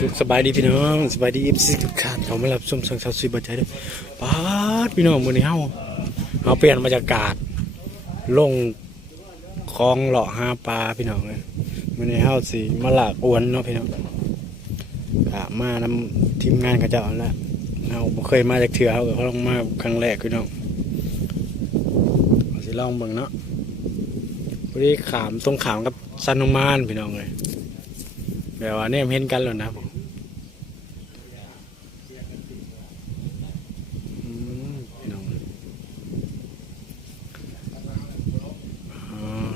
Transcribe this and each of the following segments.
สุขสบายดีพี่น้องสบายดีอีสิทุกท่านเขามารับชมสังสรรค์สุบัติใจเด้อปาดพี่น้องมื้อนี้เฮาเฮาเปลี่ยนบรรยากาศ ลงคลองเลาะหาปลาพี่น้องเลยมื้อนี้เฮาสิมาลากอวนเนาะพี่น้องกะมานำทีมงานเขาเจ้าแหละเฮาบ่เคยมาจากเถื่อเฮาก็ลงมาครั้งแรกพี่น้องเอาสิลองเบิ่งเนาะพอดีขามตรงขามกับซันนุมานพี่น้องเลยแบบว่าเนี่ยเห็นกันแล้วนะผมอืมพี่น้องอ๋อ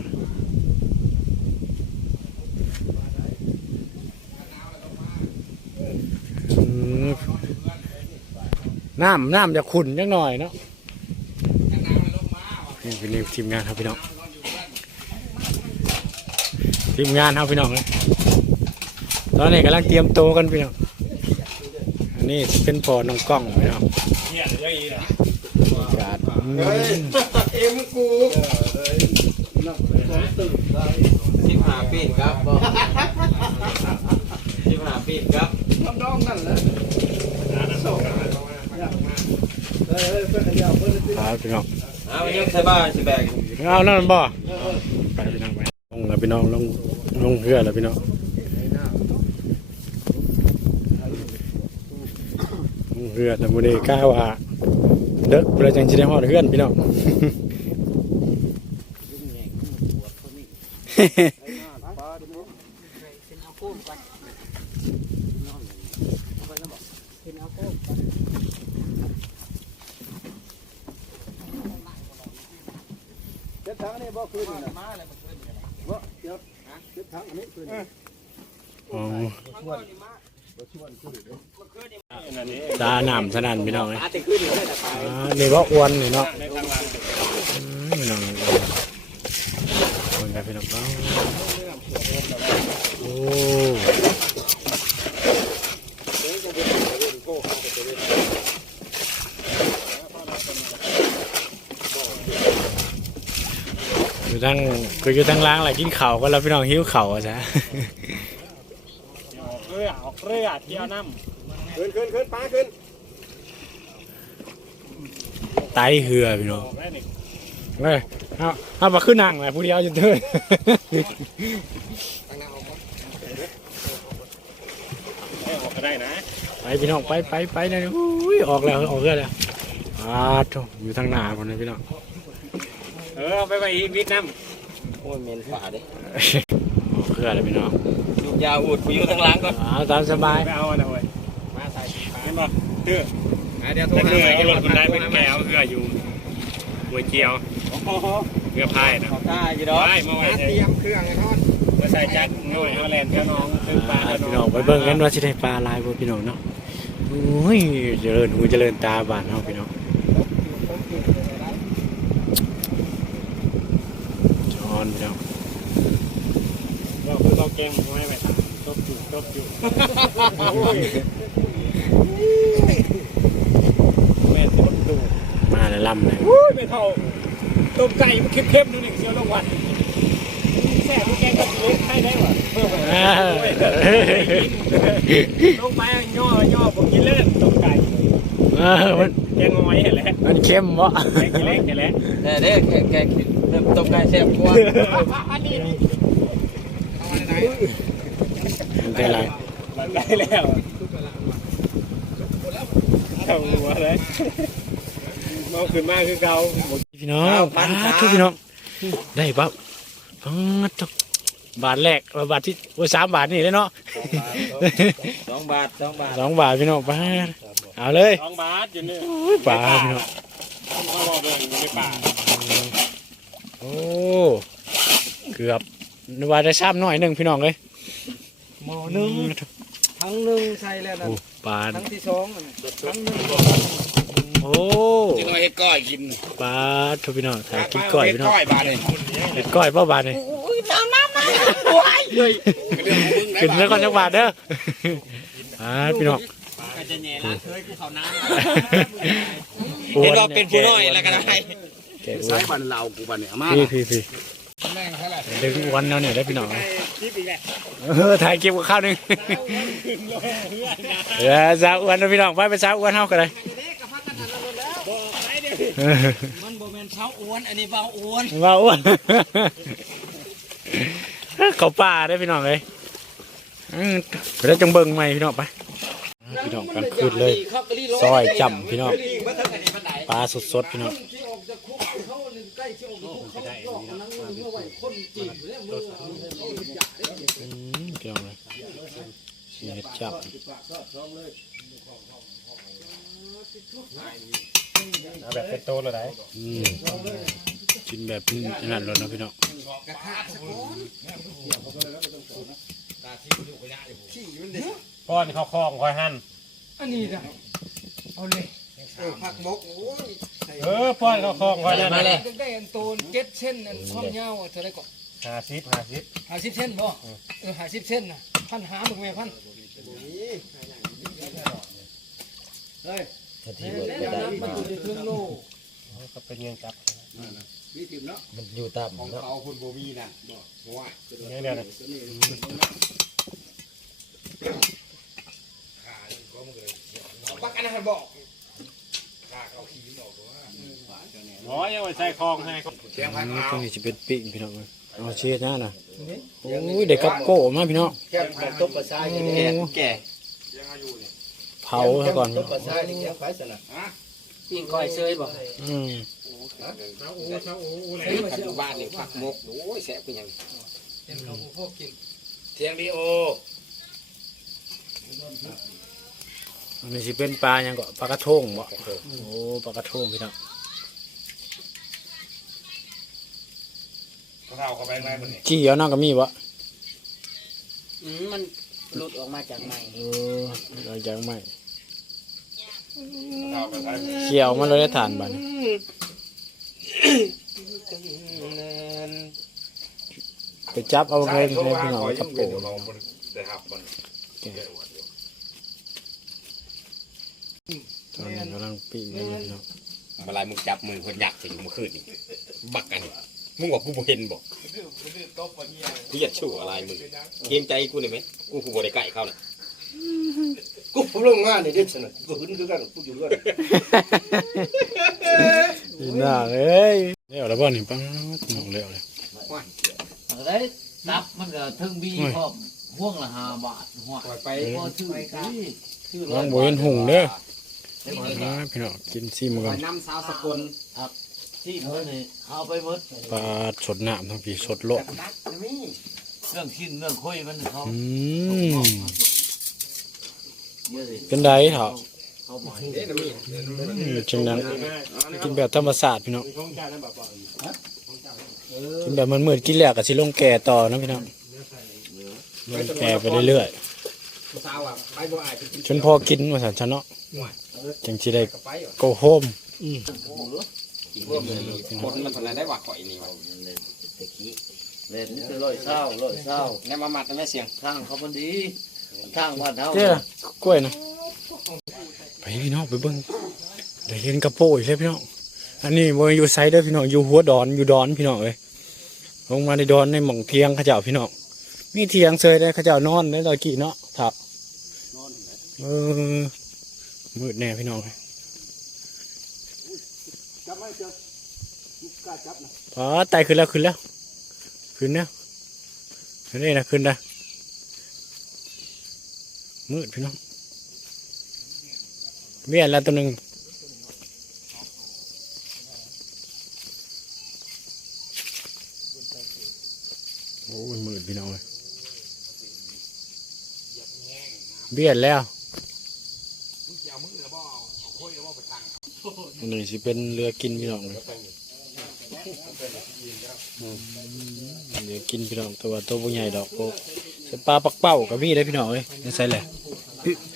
อืม น้ำน้ำจะขุ่นจังหน่อยเนาะนี่เป็นนี่ทีมงานครับพี่น้องทีมงานครับพี่น้องเลยตอนนี้กำลังเตรียมโตวกันพี่น้องอันนี้เป็นพอน้องกล้องพี่น้องเนี่ยเรื่องนี้เหรอการอืมเอ็มกูสิบห้าปีครับสิบห้าปีครับ น้องนั่นแหละ ครับพี่น้องเอาไปยังใส่บ้านสิแบกเอานั่นบ่ไปพี่น้องไปลงแล้วพี่น้องลงลงเรือแล้วพี่น้องลงเรือแต่มื้อนี้กล้าว่าเด็กเพื่อจังสิได้ฮอดเฮือนพี่น้อง เจ็ดถังอันนี้บ่คืนนี่นะบ่เดี๋ยวเจ็ดถังอันนี้คืนอ๋อตาหนำสนั่นพี่น้องเลยอาจจะขึ้นอยู่ได้แต่ปลาอ่านี่ว่าอ้วนนี่เนาะอืมพี่น้องอ้วนกันพี่น้องเอ้าโอ้ ทั้งคืออยู่ทั้งล้างอะไรกินเข่าวก็แล้วพี่น้องหิวเข่าวอะจ้ะเรือออกเรือเที่ยวน้ำขึ้นขึ้นขึ้นปลาขึ้นไตเหือพี่น้องออกแล้วนี่เลยเอาเอามาขึ้นนั่งเลยผู้เดียวจะเดินให้ออกก็ได้นะไปพี่น้องไปไปไปเลยอุ้ยออกแล้วออกเรือแล้วอ่าโถอยู่ทางหน้าคนนี้พี่น้อง เออเอาไปไปอีกวิดน้โอ้ยเมนฝาเด้ออกเรือแล้วพี่น้องลูกยาอูดกูอยู่ข้างหล่างก่อนอ่าตามสบายำไปเอาอันนั้นเว้ยมาใส่เห็นบ่เตื้อเดี๋ยวโทรแต่หาเรือที่รถคุณได้เป็นแกเอาเรืออยู่หัวเจียวโอ้โหเรือพายนะขอบตาอยู่ดอกไปมาไว้เตรียมเครื่องไอ้ทอดมาใส่จักรหน่อยเอาแลนด์เจ้าน้องตื้อปลาอ่าเจ้าพี่น้น้อองงไปเบิ่งกันว่าสิได้ปลาลายบ่พี่น้องเนาะโอ้ยเจริญหูเจริญตาบานเฮาพี่น้องจอนพี่น้อง เราคือเราเก่งไม่ไปทำตบอยู่ตบอยู่แม่ตบดูมาแล้วล่ำเลยอุ้ยไม่เท่าต้มไก่มันเข้มๆดูหนึ่งเชียวรางวัลแซ่บแกงกะทิให้ได้หวะอ่าลงไปย่อย่อผมกินเล่นต้มไก่เออมันแกงงอยเห็นแล้วมันเข้มบ่แกงเล็กเห็นแล้วแต่เด้อแกแกเริ่มต้มไก่แซ่บกว่า ได้ไรมันได้แล้วเอาหัวเลยมองขึ้นมาคือเก่าพี่น้องปาดทุกพี่น้องได้ปั๊บปังทุบาทแรกบาทที่ว่าสามบาทนี่เลยเนาะสองบาทสองบาทสองบาทพี่น้องปาดเอาเลยสองบาทอยู่นี่โอ้ยปลาพี่น้องโอ้เกือบ นึกว่าได้ซ้ำหน่อยหนึ่งพี่น้องเลยหม้อหนึ่งทั้งหนึ่งใส่แล้วนะโอ้ปลาทั้งที่สองนั่นน่ะทั้งหนึ่งโอ้ที่เราเฮ็ดก้อยกินปลาทุกพี่น้องถ่ายกินก้อยพี่น้องก้อยบาทเลยเห็ดก้อยเป้าบาทนี่ขึ้นแล้วก่อนจังบาทเด้ออ่าพี่น้องก็จะแหน่ละเคยกูเขาน้อ้ำเห็นว่าเป็นผู้น้อยแล้วก็ได้แกะอ้วใช้นบันเรากูบันเนี่ยมาพี่พี่พี่ ดึงอ้วันแล้วเนี่ยได้พี่น้องลิปอีกแล้วเออถ่ายคลิปกับข้าวหนึงขึ้นลงเพื่อนนะเออสาวอ้วนนะพี่น้องไปไปสาวอ้วนเฮากันเลยบอกไปเดี๋ยวเออมันบ่แม่นเช้าอ้วนอันนี้เบาอ้วนว่าอ้วนเขาป่าได้อพี่น้องเลยอืมเดี๋ยวจังเบิ่งใหม่พี่น้องไปพี่น้องกันคืนเลยซอยจำพี่น้องปลาสดๆพี่น้อง อืมพี่น้องเลยเห็ดจับเอาแบบเป็นโตเลยได้อืมกินแบบนี้นั่นเลยนะพี่น้องก้อนเขาคล้องคอยหั่นอันนี้จ้ะเอาเลยผักมกโอ้ยเออป้อนเขาคล้องคอยนั่นมาเลยได้อันโตนเจ็ดเส้นอันความยาวอะเท่าไรก่อน ห้าสิบห้าสิบหาสิบเส้นบ่เออหาสิบเส้นน่ะพันหาหมึกแม่พันเฮ้ยแล้วน้ำมันอยู่ในเครื่องโลก็เป็นเงี้ยจับมันอยู่ต่ำของเขาคุณโบมีน่ะบอกว่าเงี้ยเดียวนะปักอันนั้นบอกอ๋อยังไว้ใส่คล้องให้เสียงพักอืมเอาตรงนี้จะเป็นปีกพี่น้องเลย เอาเชียดหน้าน่ะโอ้ยเด็กกับโก้มาพี่น้องแค่ต้มปลาซ่าแก่แก่เผาซะก่อนต้มปลาซ่านี่แก่ไฟสนะปิ้งก้อยเชยบ่อืมเฮ้ยปัจจุบันนี่ผักมกโอ้ยแสบเป็นยังเป็นเขาพวกกินเสียงดีโออันนี้สิเป็นปลาหยังก็ปลากระทงบ่โอ้ปลากระทงพี่น้อง เขาเอาเข้าไปไหมบนนี้จี้เอาน้องก็มีบ่อืมมันหลุดออกมาจากในเออเรายังไม่เอาไปใส่เคี่ยวมันเลยได้ทานบัดนี้ไปจับเอาเงินให้พี่น้องกับโก้ตอนนี้กำลังปิ้งอยู่พี่น้องมาลายมึงจับมือคนหยักถึงเมื่อคืนนี่บักกันนี่ มึงบอกกูบ่เห็นบอกกูอยากชูอะไรมึงเกรงใจกูได้ไหมกูกูบ่ได้ใกล้เขาน่ะกูผมลงมาเนี่ยเด็ดสนะกูหึนคือกันกูอยู่ด้วยพี่น้องเอ้ยเร็วแล้วบ่นี่ปังน้องเร็วเลยได้ตับมันก็ถึงบีพร้อมห่วงละห้าบาทหัวปล่อยไปพอถือกันถือน้องบ่เห็นหุงเด้ออ่าพี่น้องกินซิมปก่ล่ออนยน้ำสาวสกล ที่เพิ่นนี่เอาไปหมดปลาสดน้ำทั้งพี่สดโลกนักมีเรื่องขินเรื่องคุยมันเขาอืมเยอะสิเป็นไดเถอะเขาหมายเอ๊ะนะมีอืมจังนั้นกินแบบธรรมศาสตร์พี่น้องกินแบบมันเหมือนกินแล้วก็สิลงแก่ต่อนะพี่น้องลงแก่ไปเรื่อยสาวอะไปบ่อายไปกินๆจนพอกินว่าซั่นซะเนาะจังสิได้กับไปเหรอ go home กิน ร่วมเลยคนมันเท่าไหรได้ว่าข่อยนี่วะเล่นคือร้อยเศร้าร้อยเศร้าแล้วมามัดไม่เสียงทางเขามันดีทางบ้านเฮาเจ้ากล้วยนะไปพี่น้องไปเบิ่งได้เห็นกระโปรงอีกแล้วพี่น้องอันนี้บ่อยู่ไซเด้อพี่น้องอยู่หัวดอนอยู่ดอนพี่น้องเอ้ยลงมาในดอนในหม่องเทียงเขาเจ้าพี่น้องมีเทียงเซยได้เขาเจ้านอนได้ตะกี้เนาะครับเออมืดแน่พี่น้องเอ้ยจับไม่ เจอกูกล้าจับนะอ๋อไตขึ้นแล้วขึ้นแล้ว ขึ้นแล้วขึ้นได้นะขึ้นได้มืดพี่น้องเวียนแล้วตัวหนึ่งโอ้ยมืดพี่น้องเลยเบียดแล้ว อันนี้สิเป็นเรือกินพี่น้องเลยอืมเรือกินพี่น้องตัวตัวบ่ใหญ่ดอกโอ้ใส่ปลาปักเป้ากับพี่ได้พี่น้องเลยนี่ใส่แหละ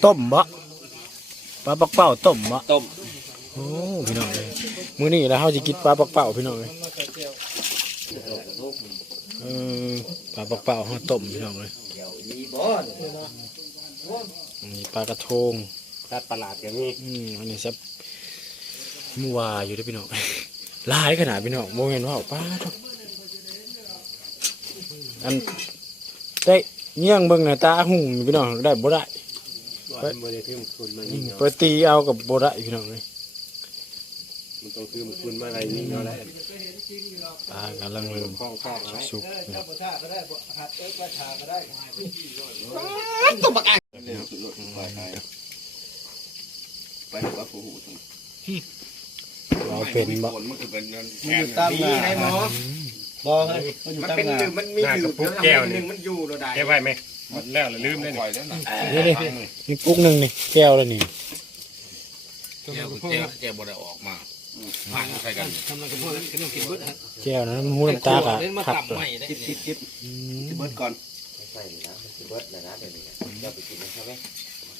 ต้มบ่ปลาปักเป้าต้มบ่ต้มโอ้พี่น้องเลยมื้อนี้แล้วเขาจะกินปลาปักเป้าพี่น้องเลยเออปลาปักเป้าเขาต้มพี่น้องเลยมีบ่อนอันนี้ปลากระทงตัดประหลาดอย่างนี้อืมอันนี้ซับ มัวอยู่เด้วยพี่น้องหลายขนาดพี่น้องโมเห็นว่าป้าทุกอันได้เงี้ยงเบิ่งหน้าตาหุ่งพี่น้องได้บ่ได้มันบ่ได้คือมันคุณมายิงไปตีเอากับบ่ได้พี่น้องเลยมันต้องคือมันคุณมาอะไรยิงเอาแล้วตากำลังเริ่มคล้องคล้องอะไรสุกนะครับไปดูว่าผู้หู เราเป็นบ่มันคือเป็นอยู่ตามหน้าหมอบ่เฮ้ยมันอยู่มันตามเป็นหน้ามันมีอยู่แก้วนึงมันอยู่โดดได้แก้ไว้ไหมหมดแล้วลืมได้นี่นี่นี่นี่กุ๊กหนึงนี่แก้วแล้วนี่แก้วแก้วแก้วบ่ได้ออกมาผ่านใส่กันแก้วนั้นมันหูน้ำตากะขัดเลยคิดคิดคิดอืมเบิดก่อน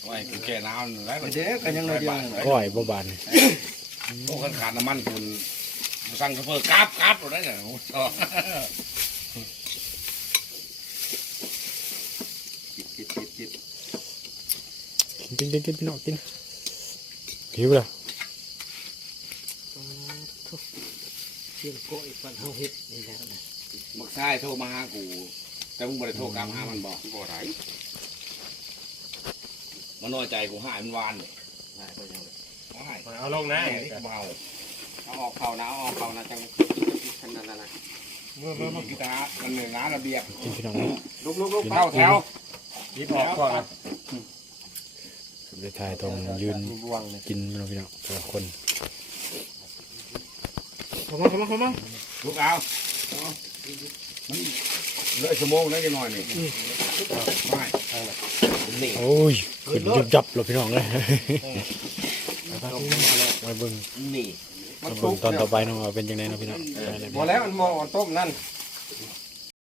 ไว้กูแก้น้ำแล้วเด้อกันยังน้อยเดียวก้อยบ่บานนี่ โอ้คันขาดน้ำมันคุณสั่งกระเพื่อกราบกราบหมดแล้วเนี่ยคิดคิดคิดกินกินกินพี่น้องกินหิวแล้วนะมึกชายโทรมาหากู แต่มึงบ่ได้โทรกลับหามันบอกบ่ได้มันน้อยใจกูหายมันวานเลยหายไปยังเลย เอาลงนะเบาเอาออกเข่านะเอาออกเข่านะจังขนาดนั้นนะเมื่อเมื่อเมื่อกีตาร์มันเหนื่อยน้าระเบียบกินพี่น้องนะลุกลุกลุกเข้าแถวยิบออกก่อนนะสุดท้ายต้องยืนมีบวงเลยกินพี่น้องพี่น้องแต่ละคนเข้ามาเข้ามาเข้ามาลุกเอามันเลยชั่วโมงแล้วจะนอนนี่ไม่โอ้ยขึ้นยุบยับเลยพี่น้องเลย มาเบิ่งนี่มาเบิ่งตอนต่อไปเนาะว่าเป็นยังไงเนาะพี่น้องบ่แล้วมันมองต้มนั่น